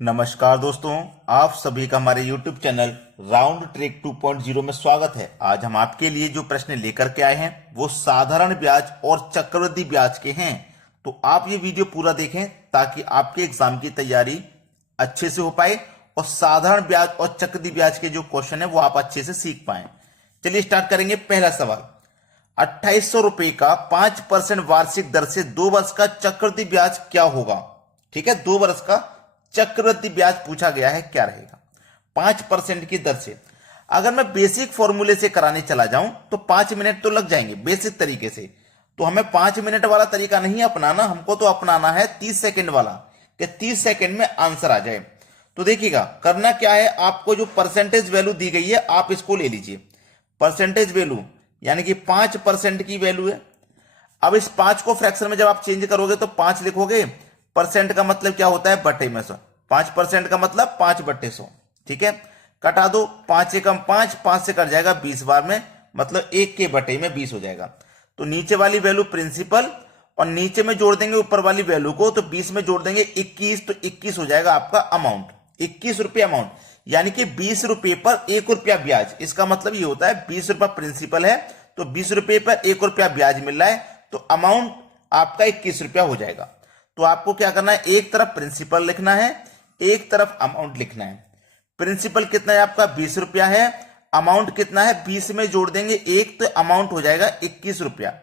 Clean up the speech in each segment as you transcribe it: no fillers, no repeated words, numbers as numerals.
नमस्कार दोस्तों, आप सभी का हमारे YouTube चैनल राउंड ट्रिक 2.0 में स्वागत है। आज हम आपके लिए जो प्रश्न लेकर के आए हैं वो साधारण ब्याज और चक्रवृद्धि ब्याज के हैं। तो आप ये वीडियो पूरा देखें ताकि आपके एग्जाम की तैयारी अच्छे से हो पाए और साधारण ब्याज और चक्रवृद्धि ब्याज के जो क्वेश्चन है वो आप अच्छे से सीख पाए। चलिए स्टार्ट करेंगे। पहला सवाल, 2800 रुपए का 5% वार्षिक दर से 2 वर्ष का चक्रवृद्धि ब्याज क्या होगा। ठीक है, 2 वर्ष का चक्रवृद्धि ब्याज पूछा गया है, क्या रहेगा 5% की दर से। अगर मैं बेसिक फॉर्मूले से कराने चला जाऊं तो 5 मिनट तो लग जाएंगे बेसिक तरीके से। तो हमें 5 मिनट वाला तरीका नहीं अपनाना, हमको तो अपनाना है 30 सेकंड वाला, कि 30 सेकंड में आंसर आ जाए। तो देखिएगा करना क्या है, आपको जो परसेंटेज वैल्यू दी गई है आप इसको ले लीजिए। परसेंटेज वैल्यू यानी कि 5% की वैल्यू है। अब इस 5 को फ्रैक्शन में जब आप चेंज करोगे तो 5 लिखोगे। परसेंट का मतलब क्या होता है, बटे में 100। 5% का मतलब 5/100। ठीक है, कटा दो, 5 एकम 5, 5 से कट जाएगा 20 बार में, मतलब 1 के बटे में 20 हो जाएगा। तो नीचे वाली वैल्यू प्रिंसिपल और नीचे में जोड़ देंगे ऊपर वाली वैल्यू को, तो 20 में जोड़ देंगे 21, तो 21 हो जाएगा आपका अमाउंट, 21 रुपये अमाउंट। यानी कि 20 रुपये पर 1 रुपया ब्याज। इसका मतलब ये होता है 20 रुपया प्रिंसिपल है तो 20 रुपये पर 1 रुपया ब्याज मिल रहा है, तो अमाउंट आपका 21 रुपया हो जाएगा। तो आपको क्या करना है, एक तरफ प्रिंसिपल लिखना है, एक तरफ अमाउंट लिखना है। प्रिंसिपल कितना है आपका 20 रुपया है, अमाउंट कितना है 20 में जोड़ देंगे 1, तो अमाउंट हो जाएगा 21 रुपया।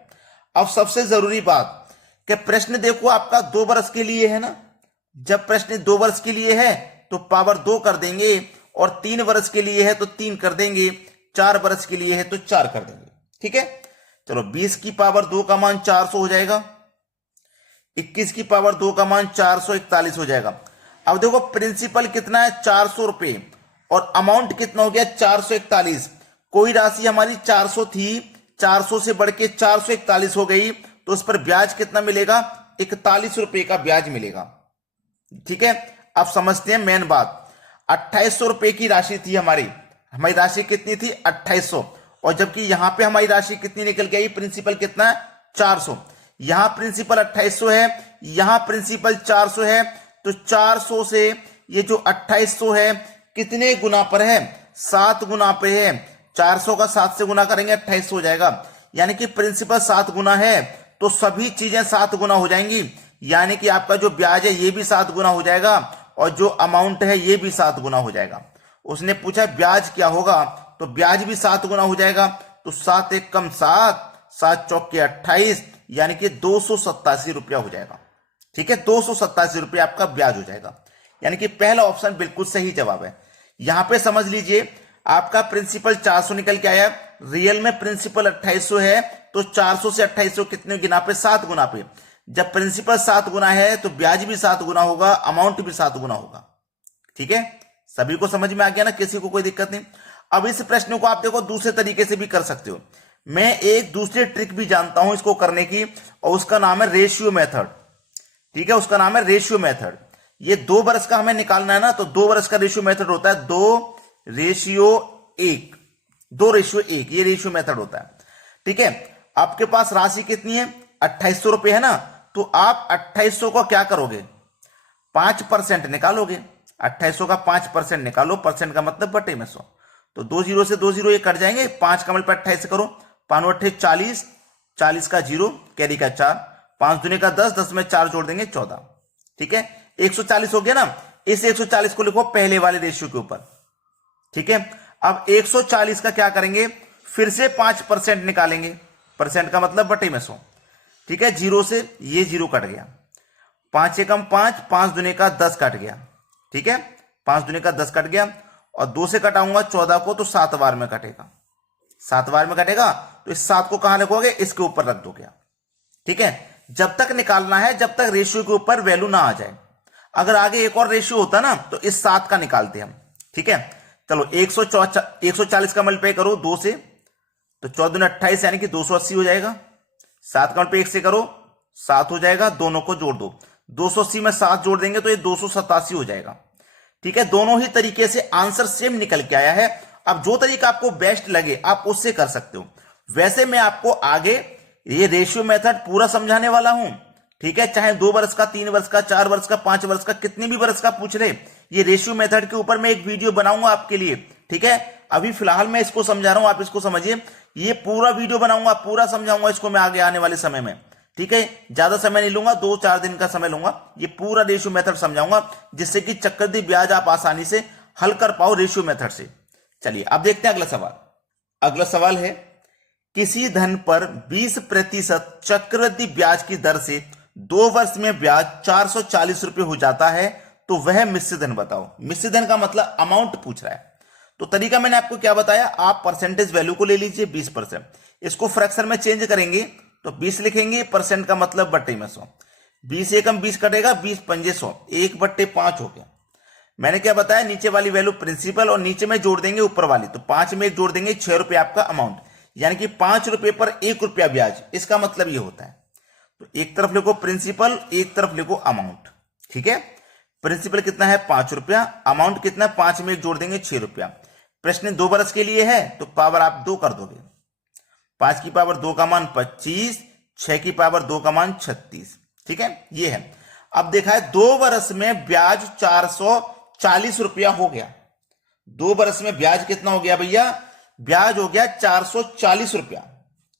अब सबसे जरूरी बात कि प्रश्न देखो आपका 2 वर्ष के लिए है ना। जब प्रश्न 2 वर्ष के लिए है तो पावर 2 कर देंगे, और 3 वर्ष के लिए है तो 3 कर देंगे, 4 वर्ष के लिए है तो 4 कर देंगे। ठीक है, चलो 20 की पावर 2 का मान 400 हो जाएगा, 21 की पावर 2 का मान 441 हो जाएगा। अब देखो प्रिंसिपल कितना है 400 रुपए और अमाउंट कितना हो गया 441। कोई राशि हमारी 400 थी, 400 से बढ़ के 441 हो गई, तो उस पर ब्याज कितना मिलेगा, 41 रुपए का ब्याज मिलेगा। ठीक है, अब समझते हैं मेन बात। 2800 रुपए की राशि थी हमारी राशि कितनी थी 2800, और जबकि यहां पे हमारी राशि कितनी निकल के आई, प्रिंसिपल कितना है 400। यहां प्रिंसिपल 2800 है, यहां प्रिंसिपल 400 है, तो 400 से ये जो 2800 है कितने गुना पर है, 7 गुना पे है। 400 का 7 से गुना करेंगे 2800 हो जाएगा। यानी कि प्रिंसिपल 7 गुना है तो सभी चीजें 7 गुना हो जाएंगी। यानी कि आपका जो ब्याज है ये भी 7 गुना हो जाएगा, और जो अमाउंट है ये भी 7 गुना हो जाएगा। उसने पूछा ब्याज क्या होगा, तो ब्याज भी 7 गुना हो जाएगा। तो 7 एक कम 7, 7 चौके 28, यानी कि 287 रुपया हो जाएगा। ठीक है, 287 रुपया आपका ब्याज हो जाएगा। यानी कि पहला ऑप्शन बिल्कुल सही जवाब है। यहां पे समझ लीजिए आपका प्रिंसिपल 400 निकल के आया, रियल में प्रिंसिपल 2800 है, तो 400 से 2800 कितने गुना पे, 7 गुना पे। जब प्रिंसिपल 7 गुना है तो ब्याज भी 7 गुना होगा, अमाउंट भी 7 गुना होगा। ठीक है, सभी को समझ में आ गया ना, किसी को कोई दिक्कत नहीं। अब इस प्रश्न को आप देखो दूसरे तरीके से भी कर सकते हो। मैं एक दूसरी ट्रिक भी जानता हूं इसको करने की, और उसका नाम है रेशियो मेथड। ठीक है, उसका नाम है रेशियो मेथड। ये 2 वर्ष का हमें निकालना है ना, तो 2 वर्ष का रेशियो मेथड होता है 2:1, 2:1, ये रेशियो मेथड होता है। ठीक है, आपके पास राशि कितनी है 2800 रुपए है ना, तो आप 2800 को क्या करोगे 5% निकालोगे। 2800 का 5% निकालो, परसेंट का मतलब बटे में 100। तो 2 0 से 2 0 ये कट जाएंगे, 5 का मल्टीप्लाई 28 से करो, 5 8 40, 40 का 0, कैरी का 4, 5 दूनी का 10, 10 में 4 जोड़ देंगे 14। ठीक है, 140 हो गया ना। इस 140 को लिखो पहले वाले रेशियो के ऊपर। ठीक है, अब 140 का क्या करेंगे, फिर से 5% निकालेंगे, परसेंट का मतलब बटे में 100। ठीक है, 0 से ये 0 कट गया, 5 एकम 5, 5 दूनी का 10 कट गया। ठीक है, 5 दूनी का 10 कट गया, और 2 से कटाऊंगा 14 को, तो 7 बार में कटेगा। 7 बार में कटेगा, तो इस 7 को कहां लिखोगे, इसके ऊपर रख दो क्या। ठीक है, जब तक निकालना है जब तक रेशियो के ऊपर वैल्यू ना आ जाए। अगर आगे एक और रेशियो होता ना तो इस 7 का निकालते हम। ठीक है, चलो 140 का मल्टीप्लाई करो 2 से, तो 14 दूनी 28, यानी कि 280 हो जाएगा। 7 का मल्टीप्लाई 1 से करो 7 हो जाएगा, दोनों को जोड़ दो, 280 में 7 जोड़ देंगे तो ये 287 हो जाएगा। ठीक है, दोनों ही तरीके से आंसर सेम निकल के आया है। अब जो तरीका आपको बेस्ट लगे आप उससे कर सकते हो। वैसे मैं आपको आगे ये रेशियो मेथड पूरा समझाने वाला हूं ठीक है, चाहे 2 वर्ष का, 3 वर्ष का, 4 वर्ष का, 5 वर्ष का, कितने भी वर्ष का पूछ ले, ये रेशियो मेथड के ऊपर मैं एक वीडियो बनाऊंगा आपके लिए। ठीक है, अभी फिलहाल मैं इसको समझा रहा हूं, आप इसको समझिए। ये पूरा वीडियो बनाऊंगा, पूरा समझाऊंगा इसको मैं आगे आने वाले समय में। ठीक है, ज्यादा समय नहीं लूंगा, 2-4 दिन का समय लूंगा, ये पूरा रेशियो मेथड समझाऊंगा, जिससे कि चक्रवृद्धि ब्याज आप आसानी से हल कर पाओ रेशियो मेथड से। चलिए अब देखते हैं अगला सवाल। अगला सवाल है, किसी धन पर 20% चक्रवृद्धि ब्याज की दर से 2 वर्ष में ब्याज 440 रुपए हो जाता है, तो वह मिश्र धन बताओ। मिश्र धन का मतलब अमाउंट पूछ रहा है। तो तरीका मैंने आपको क्या बताया, आप परसेंटेज वैल्यू को ले लीजिए 20%, इसको फ्रैक्शन में चेंज करेंगे तो 20 लिखेंगे, परसेंट का मतलब बट्टे में 100, 20 एकम 20 कटेगा, 20 पंजे 100, 1/5 हो गया। मैंने क्या बताया, नीचे वाली वैल्यू प्रिंसिपल और नीचे में जोड़ देंगे ऊपर वाली, तो 5 में 1 जोड़ देंगे, 6 रुपए आपका अमाउंट, यानी कि 5 रुपए पर 1 रुपया ब्याज, इसका मतलब ये होता है। तो एक तरफ लिखो प्रिंसिपल, एक तरफ लिखो अमाउंट। ठीक है, प्रिंसिपल कितना है 5 रुपया, अमाउंट कितना है 5 में 1 जोड़ देंगे 6 रुपया। प्रश्न 2 वर्ष के लिए है तो पावर आप 2 कर दोगे, 5 की पावर 2 का मान 25, 6 की पावर 2 का मान 36। ठीक है, ये है। अब देखा है 2 वर्ष में ब्याज 440 रुपया हो गया। 2 वर्ष में ब्याज कितना हो गया भैया, ब्याज हो गया 440 रुपया।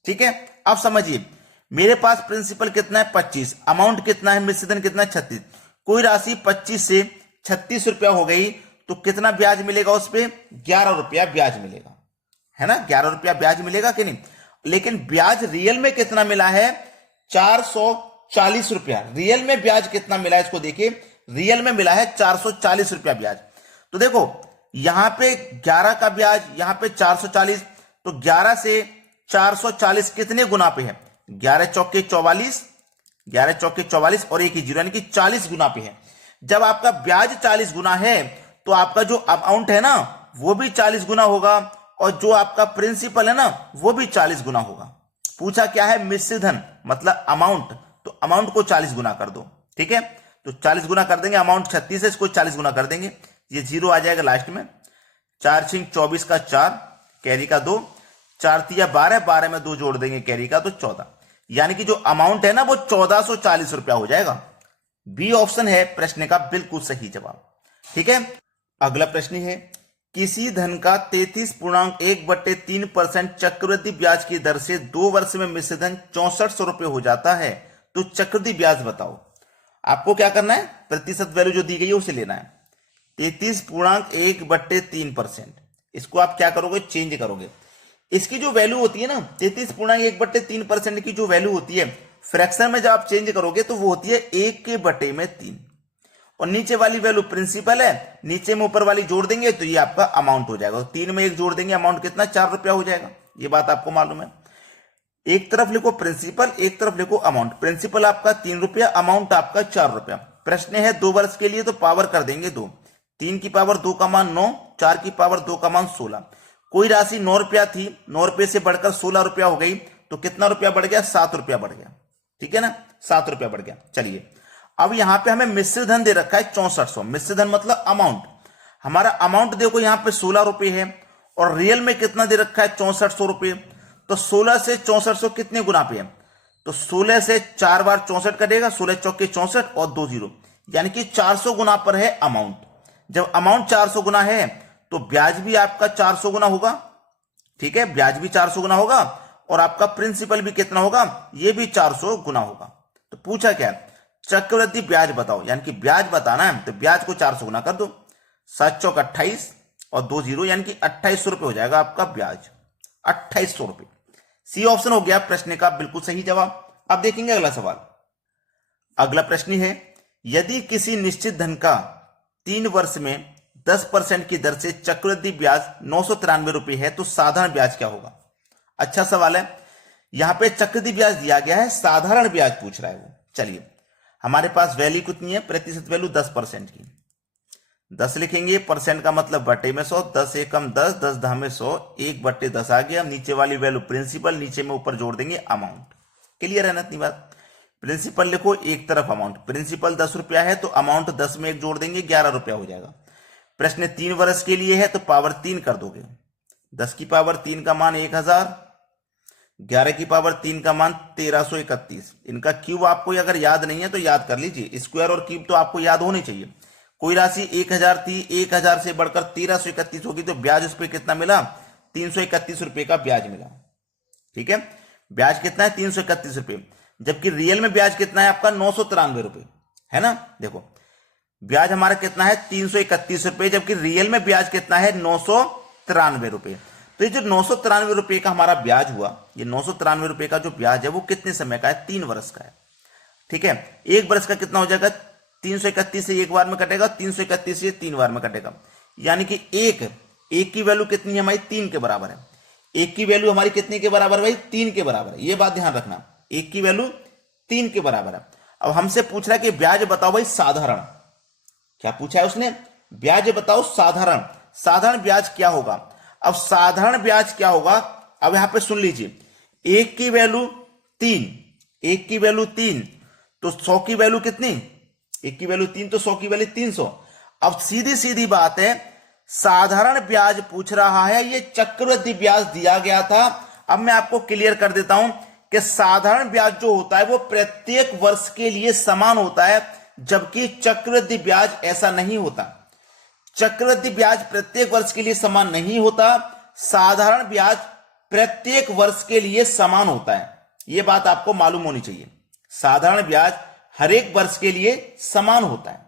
ठीक है, अब समझिए, मेरे पास प्रिंसिपल कितना है 25, अमाउंट कितना है, मिश्र धन कितना है 36, कोई राशि 25 से 36 रुपया हो गई, तो कितना ब्याज मिलेगा उस पर, 11 रुपया ब्याज मिलेगा, है ना, 11 रुपया ब्याज मिलेगा कि नहीं। लेकिन ब्याज रियल में कितना मिला है, 440 रुपया। रियल में ब्याज कितना मिला है इसको देखिए, रियल में मिला है 440 रुपया ब्याज। तो देखो यहां पे 11 का ब्याज, यहां पे 440, तो 11 से 440 कितने गुना पे है, 11 चौके 44, 11 चौके 44 और एक ही जीरो, यानी कि 40 गुना पे है। जब आपका ब्याज 40 गुना है तो आपका जो अमाउंट है ना वो भी 40 गुना होगा, और जो आपका प्रिंसिपल है ना वो भी 40 गुना होगा। पूछा क्या है, मिश्र धन मतलब अमाउंट, तो अमाउंट को 40 गुना कर दो। ठीक है, तो 40 गुना कर देंगे, अमाउंट 36 है, इसको 40 गुना कर देंगे, ये जीरो आ जाएगा लास्ट में। 4 छिंग 24 का 4, कैरी का 2, 4 तिया 12, 12 में 2 जोड़ देंगे कैरी का, तो 14, यानी कि जो अमाउंट है ना वो 1440 रुपया हो जाएगा। बी ऑप्शन है प्रश्न का बिल्कुल सही जवाब। ठीक है, अगला प्रश्न है, किसी धन का 33.1/3% चक्रवृद्धि ब्याज की दर से 2 वर्ष में मिश्र धन 6400 रुपये हो जाता है, तो चक्रवृद्धि ब्याज बताओ। आपको क्या करना है, प्रतिशत वैल्यू जो दी गई है उसे लेना है, 33.1/3%, इसको आप क्या करोगे, चेंज करोगे। इसकी जो वैल्यू होती है ना 33.1/3% की जो वैल्यू होती है, फ्रैक्शन में जब आप चेंज करोगे तो वो होती है 1/3, और नीचे वाली वैल्यू प्रिंसिपल है, नीचे में ऊपर वाली जोड़ देंगे तो ये आपका अमाउंट हो जाएगा। 3 में 1 जोड़ देंगे, अमाउंट कितना, 4 रुपया हो जाएगा। ये बात आपको मालूम है। एक तरफ लिखो प्रिंसिपल, एक तरफ लिखो अमाउंट। प्रिंसिपल आपका 3 रुपया, अमाउंट आपका 4 रुपया। प्रश्न है 2 वर्ष के लिए, तो पावर कर देंगे 2, 3 की पावर 2 का मान 9, 4 की पावर 2 का मान 16। कोई राशि 9 रुपया थी, 9 रुपये से बढ़कर 16 रुपया हो गई, तो कितना रुपया बढ़ गया, 7 रुपया बढ़ गया। ठीक है ना, 7 रुपया बढ़ गया। चलिए अब यहां पे हमें मिश्र धन दे रखा है 6400, मिश्र धन मतलब अमाउंट। हमारा अमाउंट देखो यहां पे 16 रुपए है, और रियल में कितना दे रखा है 6400 रुपए। तो 16 से 6400 कितने गुना पे है, तो 16 से 4 बार 64 कटेगा, 16 चौके 64 और 2 जीरो, यानी कि 400 गुना पर है अमाउंट। जब अमाउंट 400 गुना है तो ब्याज भी आपका 400 गुना होगा। ठीक है, ब्याज भी 400 गुना होगा, और आपका प्रिंसिपल भी कितना होगा, ये भी 400 गुना होगा। तो पूछा क्या है, चक्रवृद्धि ब्याज बताओ, यानी कि ब्याज बताना है, तो ब्याज को 400 गुना कर दो, 7 चौक 28 और 2 जीरो, यानी कि 2800 रुपये हो जाएगा आपका ब्याज, 2800 रुपये। सी ऑप्शन हो गया प्रश्न का बिल्कुल सही जवाब। अब देखेंगे अगला सवाल। अगला प्रश्न है, यदि किसी निश्चित धन का 3 वर्ष में 10% की दर से चक्रवृद्धि ब्याज 993 रुपये है, तो साधारण ब्याज क्या होगा। अच्छा सवाल है, यहां पे चक्रवृद्धि ब्याज दिया गया है, साधारण ब्याज पूछ रहा है वो। चलिए हमारे पास वैल्यू कितनी है, प्रतिशत वैल्यू 10% की, 10 लिखेंगे, परसेंट का मतलब बटे में 100, 10 एकम 10, 10 दहा में 100, 1/10 आ गया। नीचे वाली वैल्यू प्रिंसिपल, नीचे में ऊपर जोड़ देंगे अमाउंट। क्लियर है ना इतनी बात। प्रिंसिपल लिखो, एक तरफ अमाउंट, प्रिंसिपल 10 रुपया है तो अमाउंट 10 में 1 जोड़ देंगे, 11 रुपया हो जाएगा। प्रश्न 3 वर्ष के लिए है तो पावर 3 कर दोगे, 10 की पावर 3 का मान 1000, 11 की पावर 3 का मान 1331। इनका क्यूब आपको अगर याद नहीं है तो याद कर लीजिए, स्क्वायर और क्यूब तो आपको याद होनी चाहिए। कोई राशि 1000 थी, 1000 से बढ़कर 1331 होगी तो ब्याज उस पर कितना मिला? 331 रुपए का ब्याज मिला। ठीक है, ब्याज कितना है? 331 रुपए। जबकि रियल में ब्याज कितना है आपका? 993 रुपए, है ना। देखो ब्याज हमारा कितना है? 331 रुपए, जबकि रियल में ब्याज कितना है? 993 रुपए। तो ये जो 993 रुपए का हमारा ब्याज हुआ, ये 993 रुपए का जो ब्याज है वो कितने समय का है? 3 वर्ष का है। ठीक है, एक वर्ष का कितना हो जाएगा? 331 से एक बार में कटेगा, 331 से 3 बार में कटेगा, यानी कि एक की वैल्यू कितनी है हमारी? 3 के बराबर है। एक की वैल्यू हमारी कितने के बराबर है भाई? 3 के बराबर है। ये बात ध्यान रखना, एक की वैल्यू 3 के बराबर है। अब हमसे पूछ रहा है कि ब्याज बताओ भाई साधारण। क्या पूछा है उसने? ब्याज बताओ साधारण। साधारण ब्याज क्या होगा? अब साधारण ब्याज क्या होगा? अब यहां पे सुन लीजिए, एक की वैल्यू 3, एक की वैल्यू 3 तो 100 की वैल्यू कितनी? एक की वैल्यू 3 तो 100 की वैल्यू 300। अब सीधी सीधी बात है, साधारण ब्याज पूछ रहा है, ये चक्रवृद्धि ब्याज दिया गया था। अब मैं आपको क्लियर कर देता हूं कि साधारण ब्याज जो होता है वो प्रत्येक वर्ष के लिए समान होता है, जबकि चक्रवृद्धि ब्याज ऐसा नहीं होता। चक्रवृद्धि ब्याज प्रत्येक वर्ष के लिए समान नहीं होता, साधारण ब्याज प्रत्येक वर्ष के लिए समान होता है। यह बात आपको मालूम होनी चाहिए, साधारण ब्याज हर एक वर्ष के लिए समान होता है।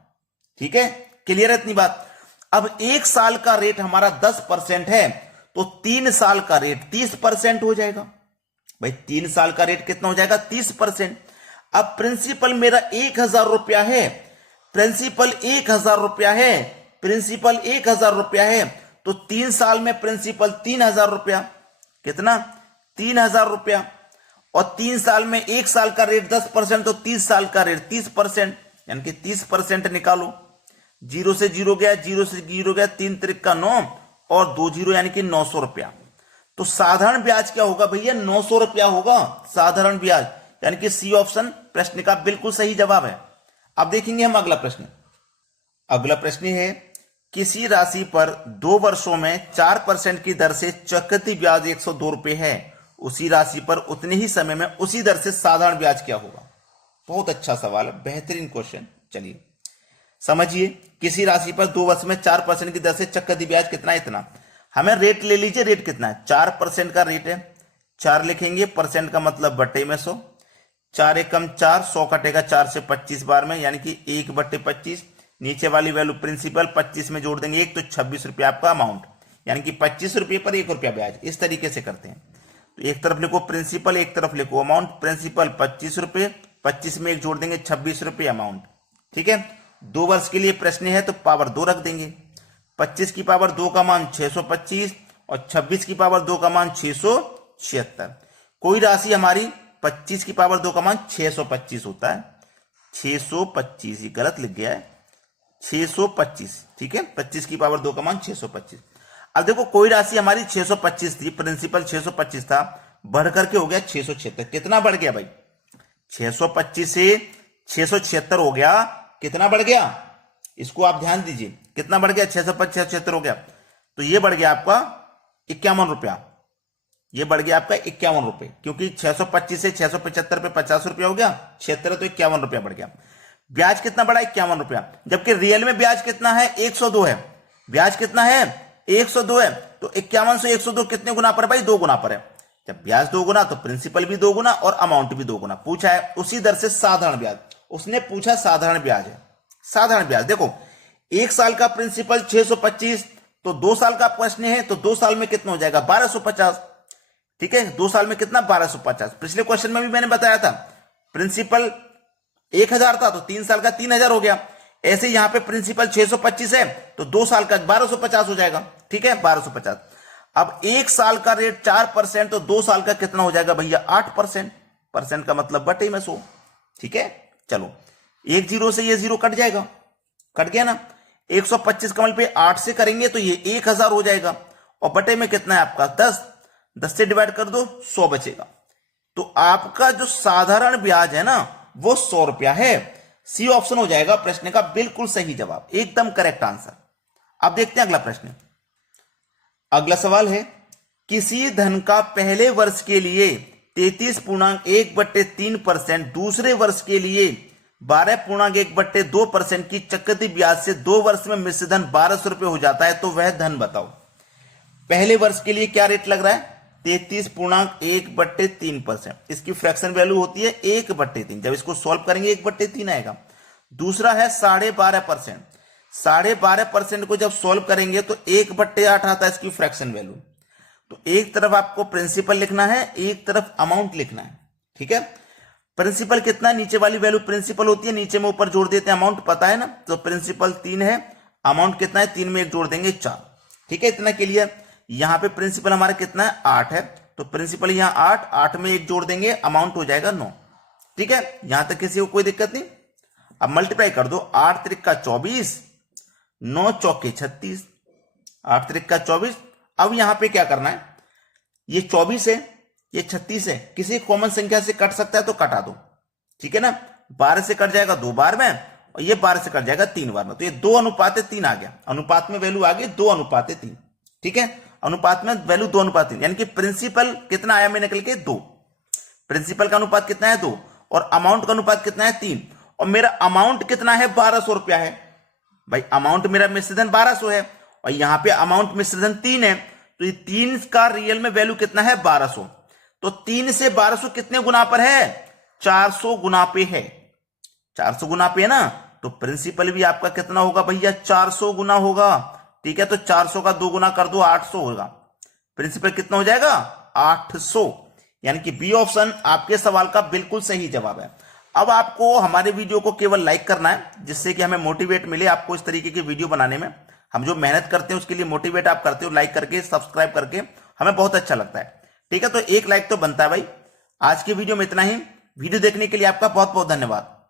ठीक है, क्लियर है इतनी बात? अब एक साल का रेट हमारा 10% है, तो 3 साल का रेट 30% हो जाएगा। भाई 3 साल का रेट कितना हो जाएगा? 30%। अब प्रिंसिपल मेरा 1000 रुपया है, प्रिंसिपल 1000 रुपया है, प्रिंसिपल 1000 रुपया है, तो 3 साल में प्रिंसिपल 3000 रुपया। कितना? 3000 रुपया। और 3 साल में एक साल का रेट 10%, तो 30 साल का रेट 30%, यानी कि 30% निकालो। 0 से 0 गया, 0 से 0 गया, 3 त्रिक का 9 और 2 0 यानी कि 900 रुपया। तो साधारण ब्याज क्या होगा भैया? 900 रुपया होगा साधारण ब्याज, यानी कि सी ऑप्शन प्रश्न का बिल्कुल सही जवाब है। अब देखेंगे हम अगला प्रश्न। अगला प्रश्न है, किसी राशि पर 2 वर्षों में 4% की दर से चक्रवृद्धि ब्याज 102 रुपए है, उसी राशि पर उतने ही समय में उसी दर से साधारण ब्याज क्या होगा? बहुत अच्छा सवाल है, बेहतरीन क्वेश्चन। चलिए समझिए, किसी राशि पर 2 वर्ष में 4% की दर से चक्रवृद्धि ब्याज कितना? इतना। हमें रेट ले लीजिए, रेट कितना है? 4% का रेट है, 4 लिखेंगे, परसेंट का मतलब बट्टे में 100, 4 एकम 4, 100 कटेगा 4 से 25 बार में, यानी कि 1/25। नीचे वाली वैल्यू प्रिंसिपल 25 में जोड़ देंगे 1, तो 26 रुपया आपका अमाउंट, यानी कि 25 रुपये पर 1 रुपया ब्याज। इस तरीके से करते हैं। तो एक तरफ लिखो प्रिंसिपल, एक तरफ लिखो अमाउंट। प्रिंसिपल 25 रुपये, 25 में 1 जोड़ देंगे 26 रुपये अमाउंट। ठीक है, 2 वर्ष के लिए प्रश्न है तो पावर 2 रख देंगे। 25 की पावर 2 का मान 625 और 26 की पावर 2 का मान 676। कोई राशि हमारी 25 की पावर 2 का मान 625 होता है। 625, ये गलत लिख गया है, 625। ठीक है, 25 की पावर 2 का मान 625। अब देखो कोई राशि हमारी 625 थी, प्रिंसिपल 625 था, बढ़ करके हो गया 676। कितना बढ़ गया भाई? 625 से 676 हो गया। कितना बढ़ गया? इसको आप ध्यान दीजिए, कितना बढ़ गया? 625 676 हो गया, तो ये बढ़ गया आपका 51 रुपया। ये बढ़ गया आपका 51 रुपए, क्योंकि 625 से 675 पे 50 रुपया हो गया, 76 तो 51 रुपया बढ़ गया। ब्याज कितना बढ़ा? 51 रुपया। जबकि रियल में ब्याज कितना है? 102 है। ब्याज कितना है? 102 है। तो 51 से 102 कितने गुना पर भाई? 2 गुना पर है। जब ब्याज 2 गुना तो प्रिंसिपल भी 2 गुना और अमाउंट भी 2 गुना। पूछा है उसी दर से साधारण ब्याज, उसने पूछा साधारण ब्याज है। साधारण ब्याज देखो, 1 साल का प्रिंसिपल 625, तो 2 साल का प्रश्न है, तो 2 साल में कितना हो जाएगा? 1250। ठीक है, 2 साल में कितना? 1250। पिछले क्वेश्चन में भी मैंने बताया था, प्रिंसिपल 1000 था तो 3 साल का 3000 हो गया। ऐसे यहां पे प्रिंसिपल 625 है तो 2 साल का 1250 हो जाएगा। ठीक है, 1250। अब 1 साल का रेट 4%, तो 2 साल का कितना हो जाएगा भैया? 8%। परसेंट का मतलब बटे में 100। ठीक है, चलो एक 0 से ये 0 कट जाएगा, कट गया ना। 125 कमल पे 8 से करेंगे तो ये 1000 हो जाएगा, और बटे में कितना है आपका? 10 से डिवाइड कर दो, 100 बचेगा। तो आपका जो साधारण ब्याज है ना वो 100 रुपया है। सी ऑप्शन हो जाएगा प्रश्न का बिल्कुल सही जवाब, एकदम करेक्ट आंसर। अब देखते हैं अगला प्रश्न। अगला सवाल है, किसी धन का पहले वर्ष के लिए 33.1/3%, दूसरे वर्ष के लिए 12.1/2% की चक्रवृद्धि ब्याज से 2 वर्ष में मिश्र धन 1200 रुपये हो जाता है, तो वह धन बताओ। पहले वर्ष के लिए क्या रेट लग रहा है? 33.1/3%। इसकी फ्रैक्शन वैल्यू होती है 1/3। जब इसको सॉल्व करेंगे 1/3 आएगा। दूसरा है 12.5%। 12.5% को जब सॉल्व करेंगे तो 1/8 आता है इसकी फ्रैक्शन वैल्यू। तो एक तरफ आपको प्रिंसिपल लिखना है, एक तरफ अमाउंट लिखना है। ठीक है, प्रिंसिपल कितना है? नीचे वाली वैल्यू प्रिंसिपल होती है, नीचे में ऊपर जोड़ देते हैं अमाउंट, पता है ना। तो प्रिंसिपल 3 है, अमाउंट कितना है? 3 में 1 जोड़ देंगे 4। ठीक है, इतना क्लियर। यहां पे प्रिंसिपल हमारा कितना है? 8 है, तो प्रिंसिपल यहां 8, 8 में 1 जोड़ देंगे, अमाउंट हो जाएगा 9। ठीक है, यहां तक किसी को कोई दिक्कत नहीं। अब मल्टीप्लाई कर दो, 8 त्रिक 24, 9 चौके 36, 8 त्रिक 24। अब यहां पे क्या करना है? ये 24 है, ये 36 है, किसी कॉमन संख्या से कट सकता है तो कटा दो। ठीक है ना, 12 से कट जाएगा 2 बार में, और ये 12 से कट जाएगा 3 बार में, तो ये 2:3 आ गया। अनुपात में वैल्यू आ गई 2:3। ठीक है, अनुपात में वैल्यू 2:3, यानी कि प्रिंसिपल कितना आया में निकल के 2। प्रिंसिपल का अनुपात कितना है? 2, और अमाउंट का अनुपात कितना है? 3। और मेरा अमाउंट कितना है? 1200 रुपया है भाई। अमाउंट मेरा मिश्रधन 1200 है, और यहां पे अमाउंट मिश्रधन 3 है, तो ये 3 का रियल में वैल्यू कितना है? 1200। तो 3 से 1200 कितने गुना पर है? 400 गुना पे है। 400 गुना पे है ना, तो प्रिंसिपल भी आपका कितना होगा भैया? 400 गुना होगा। ठीक है, तो 400 का 2 गुना कर दो, 800 होगा। प्रिंसिपल कितना हो जाएगा? 800। यानी कि बी ऑप्शन आपके सवाल का बिल्कुल सही जवाब है। अब आपको हमारे वीडियो को केवल लाइक करना है, जिससे कि हमें मोटिवेट मिले आपको इस तरीके की वीडियो बनाने में। हम जो मेहनत करते हैं उसके लिए मोटिवेट आप करते हो, लाइक करके, सब्सक्राइब करके, हमें बहुत अच्छा लगता है। ठीक है, तो एक लाइक तो बनता है भाई। आज की वीडियो में इतना ही। वीडियो देखने के लिए आपका बहुत बहुत धन्यवाद।